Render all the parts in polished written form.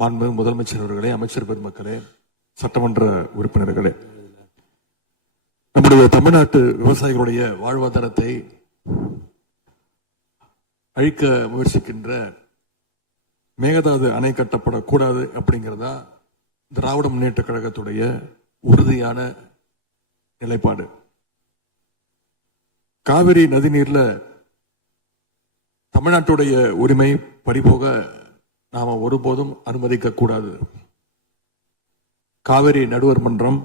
மாண்புமிகு முதலமைச்சர் அவர்களே, அமைச்சர் பெருமக்களே, சட்டமன்ற உறுப்பினர்களே, நம்முடைய தமிழ்நாட்டு விவசாயிகளுடைய வாழ்வாதாரத்தை அழிக்க முயற்சிக்கின்ற மேகதாது அணை கட்டப்படக்கூடாது அப்படிங்கிறதா திராவிட முன்னேற்ற கழகத்துடைய உறுதியான நிலைப்பாடு. காவிரி நதிநீர்ல தமிழ்நாட்டுடைய உரிமை பறிபோக நாம ஒருபோதும் அனுமதிக்க கூடாது. காவிரி நடுவர் மன்றம்,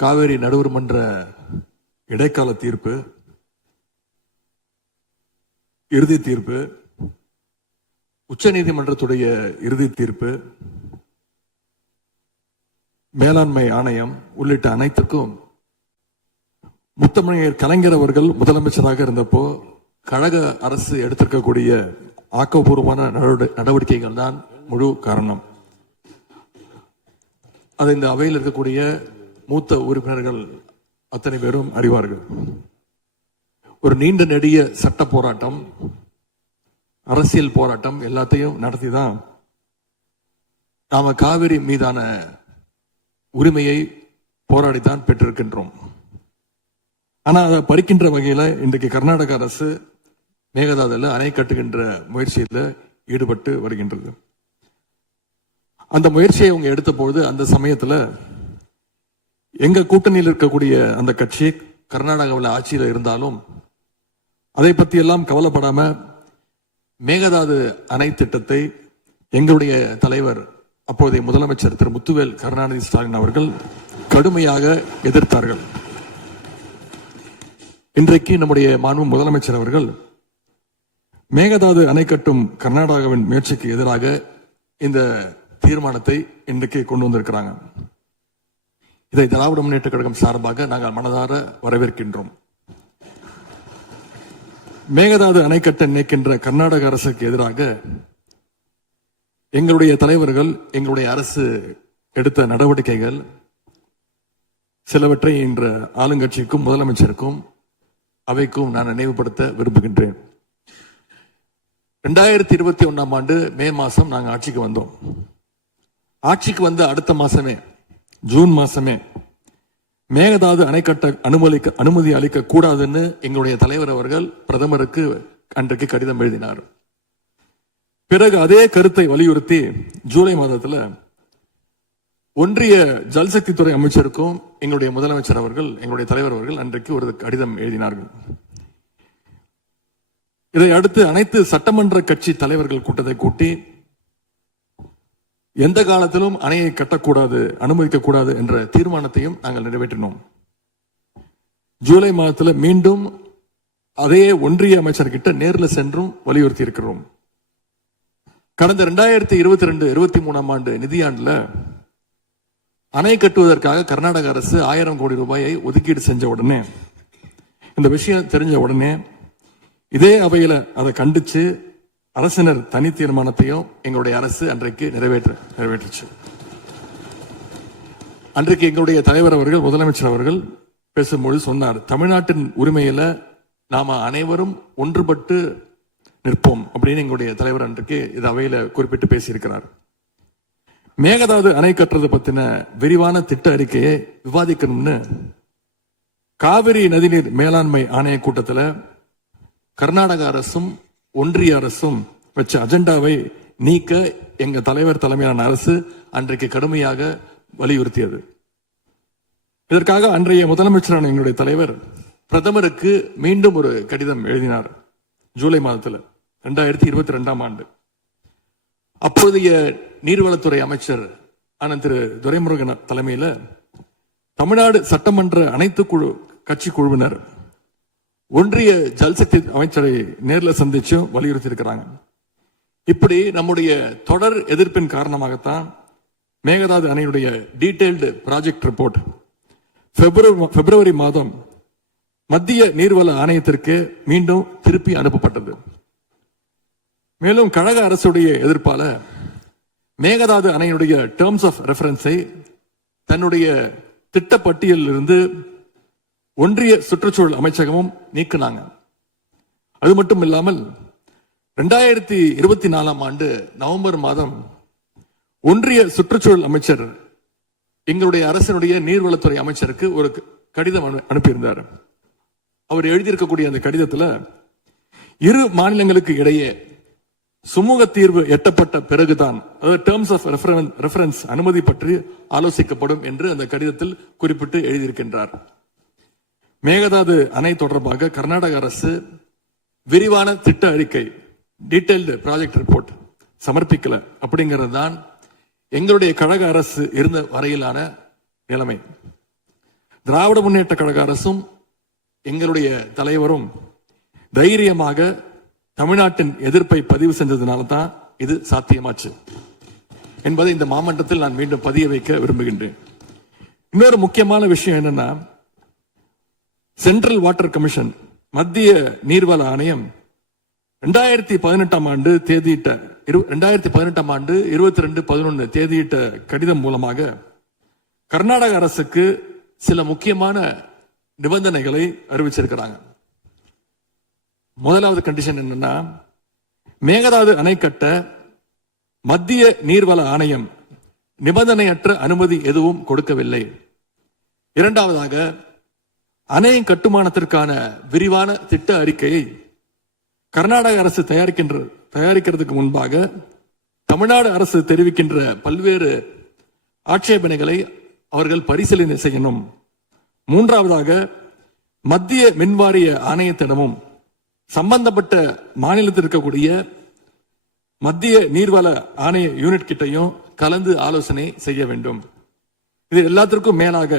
காவிரி நடுவர் மன்ற இடைக்கால தீர்ப்பு, இறுதி தீர்ப்பு, உச்ச நீதிமன்றத்துடைய இறுதி தீர்ப்பு, மேலாண்மை ஆணையம் உள்ளிட்ட அனைத்துக்கும் முத்தமிழர் கலைஞர் அவர்கள் முதலமைச்சராக இருந்தப்போ கழக அரசு எடுத்திருக்கக்கூடிய ஆக்கப்பூர்வமான நடவடிக்கைகள் தான் முழு காரணம். அதை இந்த அவையில் இருக்கக்கூடிய மூத்த உறுப்பினர்கள் அத்தனை பேரும் அறிவார்கள். ஒரு நீண்ட நெடிய சட்ட போராட்டம், அரசியல் போராட்டம் எல்லாத்தையும் நடத்திதான் நாம காவிரி மீதான உரிமையை போராடித்தான் பெற்றிருக்கின்றோம். ஆனா அதை பறிக்கின்ற வகையில இன்றைக்கு கர்நாடக அரசு மேகதாதுல அணை கட்டுகின்ற முயற்சியில ஈடுபட்டு வருகின்றது. அந்த முயற்சியை அவங்க எடுத்த பொழுது அந்த சமயத்துல எங்க கூட்டணியில் இருக்கக்கூடிய அந்த கட்சி கர்நாடகாவில் ஆட்சியில் இருந்தாலும் அதை பத்தி எல்லாம் கவலைப்படாம மேகதாது அணை திட்டத்தை எங்களுடைய தலைவர் அப்போதைய முதலமைச்சர் திரு முத்துவேல் கருணாநிதி ஸ்டாலின் அவர்கள் கடுமையாக எதிர்த்தார்கள். இன்றைக்கு நம்முடைய மாண்பு முதலமைச்சர் அவர்கள் மேகதாது அணை கட்டும் கர்நாடகாவின் முயற்சிக்கு எதிராக இந்த தீர்மானத்தை இன்றைக்கு கொண்டு வந்திருக்கிறாங்க. இதை திராவிட முன்னேற்ற கழகம் சார்பாக நாங்கள் மனதார வரவேற்கின்றோம். மேகதாது அணை கட்ட நினைக்கின்ற கர்நாடக அரசுக்கு எதிராக எங்களுடைய தலைவர்கள், எங்களுடைய அரசு எடுத்த நடவடிக்கைகள் சிலவற்றை இன்று ஆளுங்கட்சிக்கும் முதலமைச்சருக்கும் அவைக்கும் நான் நினைவுபடுத்த விரும்புகின்றேன். 2021 ஆண்டு மே மாசம் நாங்கள் ஆட்சிக்கு வந்தோம். ஆட்சிக்கு வந்து அடுத்த மாசமே, ஜூன் மாசமே மேகதாது அணை கட்ட அனுமதி அளிக்க கூடாதுன்னு எங்களுடைய தலைவர் அவர்கள் பிரதமருக்கு அன்றைக்கு கடிதம் எழுதினார். பிறகு அதே கருத்தை வலியுறுத்தி ஜூலை மாதத்துல ஒன்றிய ஜல்சக்தித்துறை அமைச்சருக்கும் எங்களுடைய முதலமைச்சர் அவர்கள், எங்களுடைய தலைவர் அவர்கள் அன்றைக்கு ஒரு கடிதம் எழுதினார்கள். இதை அடுத்து அனைத்து சட்டமன்ற கட்சி தலைவர்கள் கூட்டத்தை கூட்டி எந்த காலத்திலும் அணையை கட்டக்கூடாது, அனுமதிக்க கூடாது என்ற தீர்மானத்தையும் நாங்கள் நிறைவேற்றினோம். ஜூலை மாதத்தில் மீண்டும் அதே ஒன்றிய அமைச்சர்கிட்ட நேரில் சென்றும் வலியுறுத்தி இருக்கிறோம். கடந்த 2022-23 ஆண்டு நிதியாண்டுல அணை கட்டுவதற்காக கர்நாடக அரசு 1000 கோடி ரூபாயை ஒதுக்கீடு செஞ்ச உடனே, இந்த விஷயம் தெரிஞ்ச உடனே இதே அவையில அதை கண்டிச்சு அரசினர் தனி தீர்மானத்தையும் எங்களுடைய அரசு அன்றைக்கு நிறைவேற்றுச்சு. அன்றைக்கு எங்களுடைய தலைவர் அவர்கள், முதலமைச்சர் அவர்கள் பேசும்போது சொன்னார், தமிழ்நாட்டின் உரிமையில நாம அனைவரும் ஒன்றுபட்டு நிற்போம் அப்படின்னு எங்களுடைய தலைவர் அன்றைக்கு இது அவையில குறிப்பிட்டு பேசியிருக்கிறார். மேகதாது அணை கட்டுறது பத்தின விரிவான திட்ட அறிக்கையை விவாதிக்கணும்னு காவிரி நதிநீர் மேலாண்மை ஆணைய கூட்டத்தில் கர்நாடக அரசும் ஒன்றிய அரசும் வச்ச அஜெண்டாவை நீக்க எங்க தலைவர் தலைமையிலான அரசு அன்றைக்கு கடுமையாக வலியுறுத்தியது. இதற்காக அன்றைய முதலமைச்சரான எங்களுடைய தலைவர் பிரதமருக்கு மீண்டும் ஒரு கடிதம் எழுதினார் ஜூலை மாதத்தில் 2022 ஆண்டு. அப்போதைய நீர்வளத்துறை அமைச்சர் ஆன திரு துரைமுருகன் தலைமையில் தமிழ்நாடு சட்டமன்ற அனைத்து கட்சி குழுவினர் ஒன்றிய ஜல்சக்தி அமைச்சரை நேரில் சந்திச்சு வலியுறுத்தி இருக்கிறாங்க. இப்படி நம்முடைய தொடர் எதிர்ப்பின் காரணமாகத்தான் மேகதாது அணையுடைய டீடைல்டு ப்ராஜெக்ட் ரிப்போர்ட் பிப்ரவரி மாதம் மத்திய நீர்வள ஆணையத்திற்கு மீண்டும் திருப்பி அனுப்பப்பட்டது. மேலும் கழக அரசுடைய எதிர்ப்பால மேகதாது அணையுடைய டேர்ம்ஸ் ஆஃப் ரெஃபரன்ஸை தன்னுடைய திட்டப்பட்டியலில் இருந்து ஒன்றிய சுற்றுச்சூழல் அமைச்சகமும் நீக்கினாங்க. அது மட்டும் இல்லாமல் 2024 நவம்பர் மாதம் ஒன்றிய சுற்றுச்சூழல் அமைச்சர் எங்களுடைய அரசினுடைய நீர்வளத்துறை அமைச்சருக்கு ஒரு கடிதம் அனுப்பியிருந்தார். அவர் எழுதியிருக்கக்கூடிய அந்த கடிதத்தில் இரு மாநிலங்களுக்கு இடையே சுமூக தீர்வு எட்டப்பட்ட பிறகுதான், அதாவது டேர்ம்ஸ் ஆஃப் ரெஃபரன்ஸ் அனுமதி பற்றி ஆலோசிக்கப்படும் என்று அந்த கடிதத்தில் குறிப்பிட்டு எழுதியிருக்கின்றார். மேகதாது அணை தொடர்பாக கர்நாடக அரசு விரிவான திட்ட அறிக்கை, டீடைல்டு ப்ராஜெக்ட் ரிப்போர்ட் சமர்ப்பிக்கல அப்படிங்கிறது தான் எங்களுடைய கழக அரசு இருந்த வரையிலான நிலைமை. திராவிட முன்னேற்ற கழக அரசும் எங்களுடைய தலைவரும் தைரியமாக தமிழ்நாட்டின் எதிர்ப்பை பதிவு செஞ்சதுனால தான் இது சாத்தியமாச்சு என்பதை இந்த மாமன்றத்தில் நான் மீண்டும் பதிய வைக்க விரும்புகின்றேன். இன்னொரு முக்கியமான விஷயம் என்னன்னா, சென்ட்ரல் வாட்டர் கமிஷன், மத்திய நீர்வள ஆணையம் 2018 ஆண்டு தேதியிட்ட 2018 ஆண்டு 22/11 தேதியிட்ட கடிதம் மூலமாக கர்நாடக அரசுக்கு சில முக்கியமான நிபந்தனைகளை அறிவிச்சிருக்கிறாங்க. முதலாவது கண்டிஷன் என்னன்னா, மேகதாது அணை கட்ட மத்திய நீர்வள ஆணையம் நிபந்தனையற்ற அனுமதி எதுவும் கொடுக்கவில்லை. இரண்டாவதாக, அணையின் கட்டுமானத்திற்கான விரிவான திட்ட அறிக்கையை கர்நாடக அரசு தயாரிக்கிறதுக்கு முன்பாக தமிழ்நாடு அரசு தெரிவிக்கின்ற பல்வேறு ஆட்சேபனைகளை அவர்கள் பரிசீலனை செய்யணும். மூன்றாவதாக, மத்திய மின்வாரிய ஆணையத்திடமும் சம்பந்தப்பட்ட மாநிலத்தில் இருக்கக்கூடிய மத்திய நீர்வள ஆணைய யூனிட் கிட்டையும் கலந்து ஆலோசனை செய்ய வேண்டும். இது எல்லாத்திற்கும் மேலாக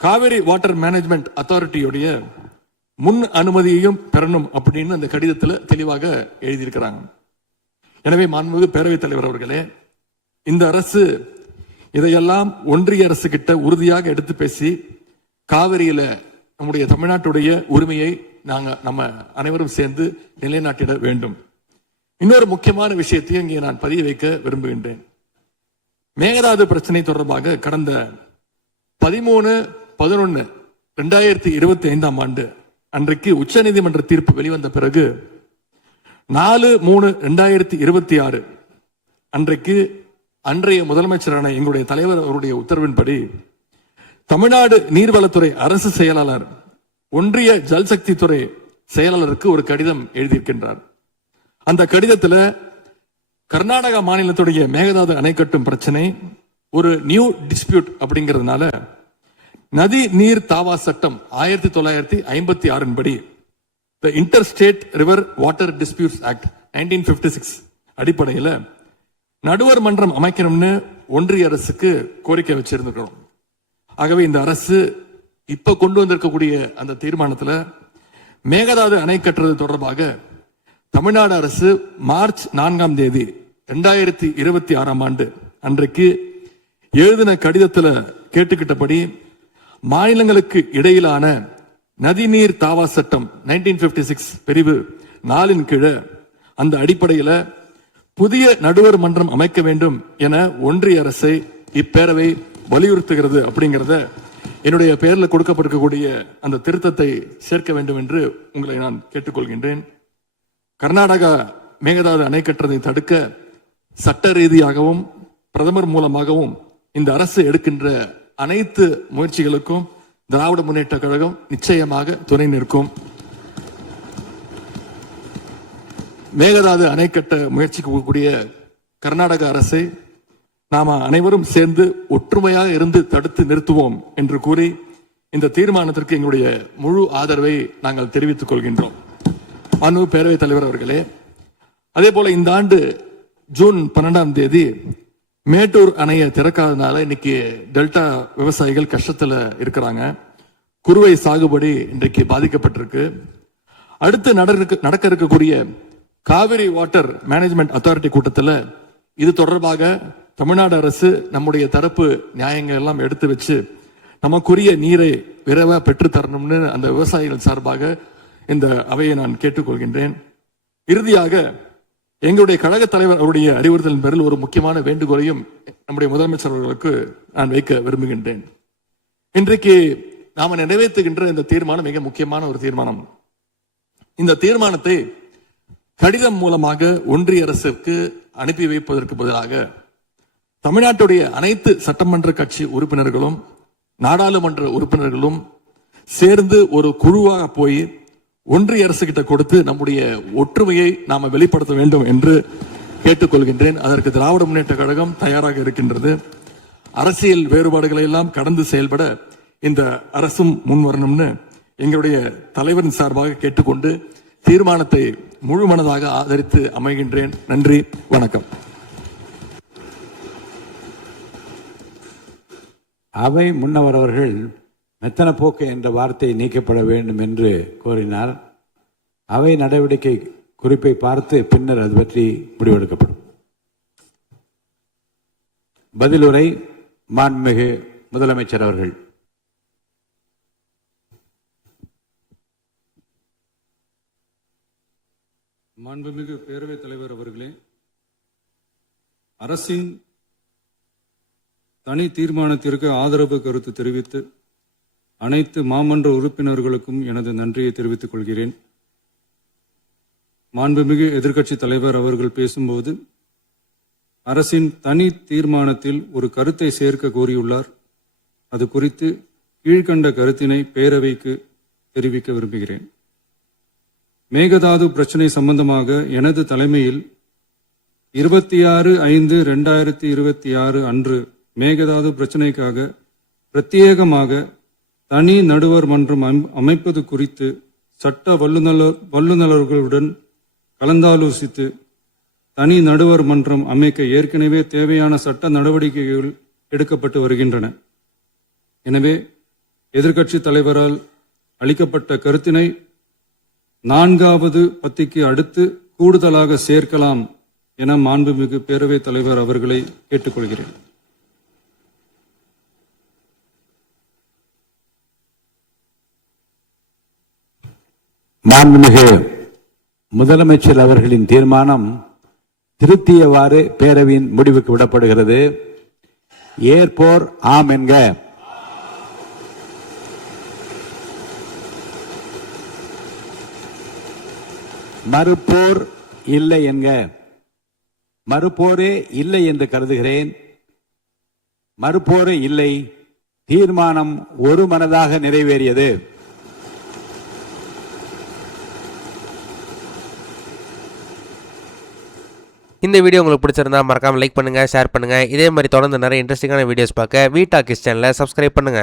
காவிரி வாட்டர் மேனேஜ்மெண்ட் அத்தாரிட்டியுடைய முன் அனுமதியையும் பெறணும் அப்படின்னு அந்த கடிதத்தில் தெளிவாக எழுதியிருக்கிறாங்க. எனவே மாண்புமிகு பேரவைத் தலைவர் அவர்களே, இந்த அரசு இதையெல்லாம் ஒன்றிய அரசு கிட்ட உறுதியாக எடுத்து பேசி காவிரியில நம்முடைய தமிழ்நாட்டுடைய உரிமையை நம்ம அனைவரும் சேர்ந்து நிலைநாட்டிட வேண்டும். இன்னொரு முக்கியமான விஷயத்தையும் இங்கே நான் பதிய வைக்க விரும்புகின்றேன். மேகதாது பிரச்சனை தொடர்பாக கடந்த 13/11/2025 ஆண்டு அன்றைக்கு உச்சநீதிமன்ற தீர்ப்பு வெளிவந்த பிறகு 4/3/2026 அன்றைக்கு அன்றைய முதலமைச்சரான எங்களுடைய தலைவர் அவருடைய உத்தரவின்படி தமிழ்நாடு நீர்வளத்துறை அரசு செயலாளர் ஒன்றிய ஜல்சக்தி துறை செயலாளருக்கு ஒரு கடிதம் எழுதியிருக்கின்றார். அந்த கடிதத்தில் கர்நாடகா மாநிலத்துடைய மேகதாது அணை கட்டும் பிரச்சனை ஒரு நியூ டிஸ்பியூட் அப்படிங்கிறதுனால நதி நீர் தாவா சட்டம் 1956 படி The Interstate River Water Disputes Act 1956 அடிப்படையில் நடுவர் மன்றம் அமைக்கணும்னு ஒன்றிய அரசுக்கு கோரிக்கை வச்சிருக்கிறோம். ஆகவே இந்த அரசு இப்ப கொண்டு வந்திருக்கக்கூடிய அந்த தீர்மானத்தில் மேகதாது அணை கட்டுறது தொடர்பாக தமிழ்நாடு அரசு மார்ச் 4 2026 ஆண்டு அன்றைக்கு எழுதின கடிதத்தில் கேட்டுக்கிட்டபடி மாநிலங்களுக்கு இடையிலான நதிநீர் தாவா சட்டம் 1956 பிரிவு 4 கீழே அந்த அடிப்படையில் புதிய நடுவர் மன்றம் அமைக்க வேண்டும் என ஒன்றிய அரசை இப்பேரவை வலியுறுத்துகிறது அப்படிங்கிறத என்னுடைய பெயரில் கொடுக்கப்பட்டிருக்கக்கூடிய அந்த திருத்தத்தை சேர்க்க வேண்டும் என்று உங்களை நான் கேட்டுக்கொள்கின்றேன். கர்நாடகா மேகதாது அணை கட்டுறதை தடுக்க சட்ட ரீதியாகவும் பிரதமர் மூலமாகவும் இந்த அரசு எடுக்கின்ற அனைத்து முயற்சிகளுக்கும் திராவிட முன்னேற்ற கழகம் நிச்சயமாக துணை நிற்கும். மேகதாது அணை கட்ட முயற்சிக்கக்கூடிய கர்நாடக அரசை நாம அனைவரும் சேர்ந்து ஒற்றுமையாக இருந்து தடுத்து நிறுத்துவோம் என்று கூறி இந்த தீர்மானத்திற்கு எங்களுடைய முழு ஆதரவை நாங்கள் தெரிவித்துக் கொள்கின்றோம். அனு பேரவைத் தலைவர் அவர்களே, அதே போல இந்த ஆண்டு ஜூன் 12 மேட்டூர் அணையை திறக்காதனால இன்னைக்கு டெல்டா விவசாயிகள் கஷ்டத்துல இருக்கிறாங்க. குறுவை சாகுபடி இன்றைக்கு பாதிக்கப்பட்டிருக்கு. அடுத்து நடக்க இருக்கக்கூடிய காவிரி வாட்டர் மேனேஜ்மெண்ட் அத்தாரிட்டி கூட்டத்தில் இது தொடர்பாக தமிழ்நாடு அரசு நம்முடைய தரப்பு நியாயங்கள் எல்லாம் எடுத்து வச்சு நமக்குரிய நீரை விரைவாக பெற்று தரணும்னு அந்த விவசாயிகள் சார்பாக இந்த அவையை நான் கேட்டுக்கொள்கின்றேன். இறுதியாக எங்களுடைய கழக தலைவர் அவருடைய அறிவுறுத்தலின் பேரில் ஒரு முக்கியமான வேண்டுகோளையும் நம்முடைய முதலமைச்சர் அவர்களுக்கு நான் வைக்க விரும்புகின்றேன். இன்றைக்கு நாம நிறைவேற்றுகின்ற இந்த தீர்மானம் மிக முக்கியமான ஒரு தீர்மானம். இந்த தீர்மானத்தை கடிதம் மூலமாக ஒன்றிய அரசிற்கு அனுப்பி வைப்பதற்கு பதிலாக தமிழ்நாட்டுடைய அனைத்து சட்டமன்ற கட்சி உறுப்பினர்களும் நாடாளுமன்ற உறுப்பினர்களும் சேர்ந்து ஒரு குழுவாக போய் ஒன்றிய அரசு கிட்ட கொடுத்து நம்முடைய ஒற்றுமையை நாம வெளிப்படுத்த வேண்டும் என்று கேட்டுக்கொள்கின்றேன். அதற்கு திராவிட முன்னேற்ற கழகம் தயாராக இருக்கின்றது. அரசியல் வேறுபாடுகளை எல்லாம் கடந்து செயல்பட இந்த அரசும் முன்வரணும்னு எங்களுடைய தலைவரின் சார்பாக கேட்டுக்கொண்டு தீர்மானத்தை முழுமனதாக ஆதரித்து அமைகின்றேன். நன்றி, வணக்கம். அவை முன்னவர் அவர்கள் மெத்தன போக்கு என்ற வார்த்தை நீக்கப்பட வேண்டும் என்று கோரினார். அவை நடவடிக்கை குறிப்பை பார்த்து பின்னர் அது பற்றி முடிவெடுக்கப்படும். பதிலுரை மாண்புமிகு முதலமைச்சர் அவர்கள். மாண்புமிகு பேரவைத் தலைவர் அவர்களே, அரசின் தனி தீர்மானத்திற்கு ஆதரவு கருத்து தெரிவித்து அனைத்து மாமன்ற உறுப்பினர்களுக்கும் எனது நன்றியை தெரிவித்துக் கொள்கிறேன். மாண்புமிகு எதிர்க்கட்சித் தலைவர் அவர்கள் பேசும்போது அரசின் தனி தீர்மானத்தில் ஒரு கருத்தை சேர்க்க கோரியுள்ளார். அது குறித்து கீழ்கண்ட கருத்தினை பேரவைக்கு தெரிவிக்க விரும்புகிறேன். மேகதாது பிரச்சினை சம்பந்தமாக எனது தலைமையில் 26/5/2026 அன்று மேகதாது பிரச்சினைக்காக பிரத்யேகமாக தனி நடுவர் மன்றம் அமைப்பது குறித்து சட்ட வல்லுநர்களுடன் கலந்தாலோசித்து தனி நடுவர் மன்றம் அமைக்க ஏற்கனவே தேவையான சட்ட நடவடிக்கைகள் எடுக்கப்பட்டு வருகின்றன. எனவே எதிர்க்கட்சி தலைவரால் அளிக்கப்பட்ட கருத்தினை 4வது பத்திக்கு அடுத்து கூடுதலாக சேர்க்கலாம் என மாண்புமிகு பேரவைத் தலைவர் அவர்களை கேட்டுக்கொள்கிறேன். மாண்புமிகு முதலமைச்சர் அவர்களின் தீர்மானம் திருத்தியவாறு பேரவையின் முடிவுக்கு விடப்படுகிறது. ஏற்போர் ஆம் என்க. மறுப்போர் இல்லை என்க. மறுப்போரே இல்லை என்று கருதுகிறேன். மறுப்போரே இல்லை. தீர்மானம் ஒருமனதாக நிறைவேறியது. இந்த வீடியோ உங்களுக்கு பிடிச்சிருந்தா மறக்காம லைக் பண்ணுங்க, ஷேர் பண்ணுங்க. இதே மாதிரி தொடர்ந்து நிறைய இன்ட்ரெஸ்டிங்கான வீடியோஸ் பார்க்க வி டாக்கிஸ் சேனலை சப்ஸ்கிரைப் பண்ணுங்க.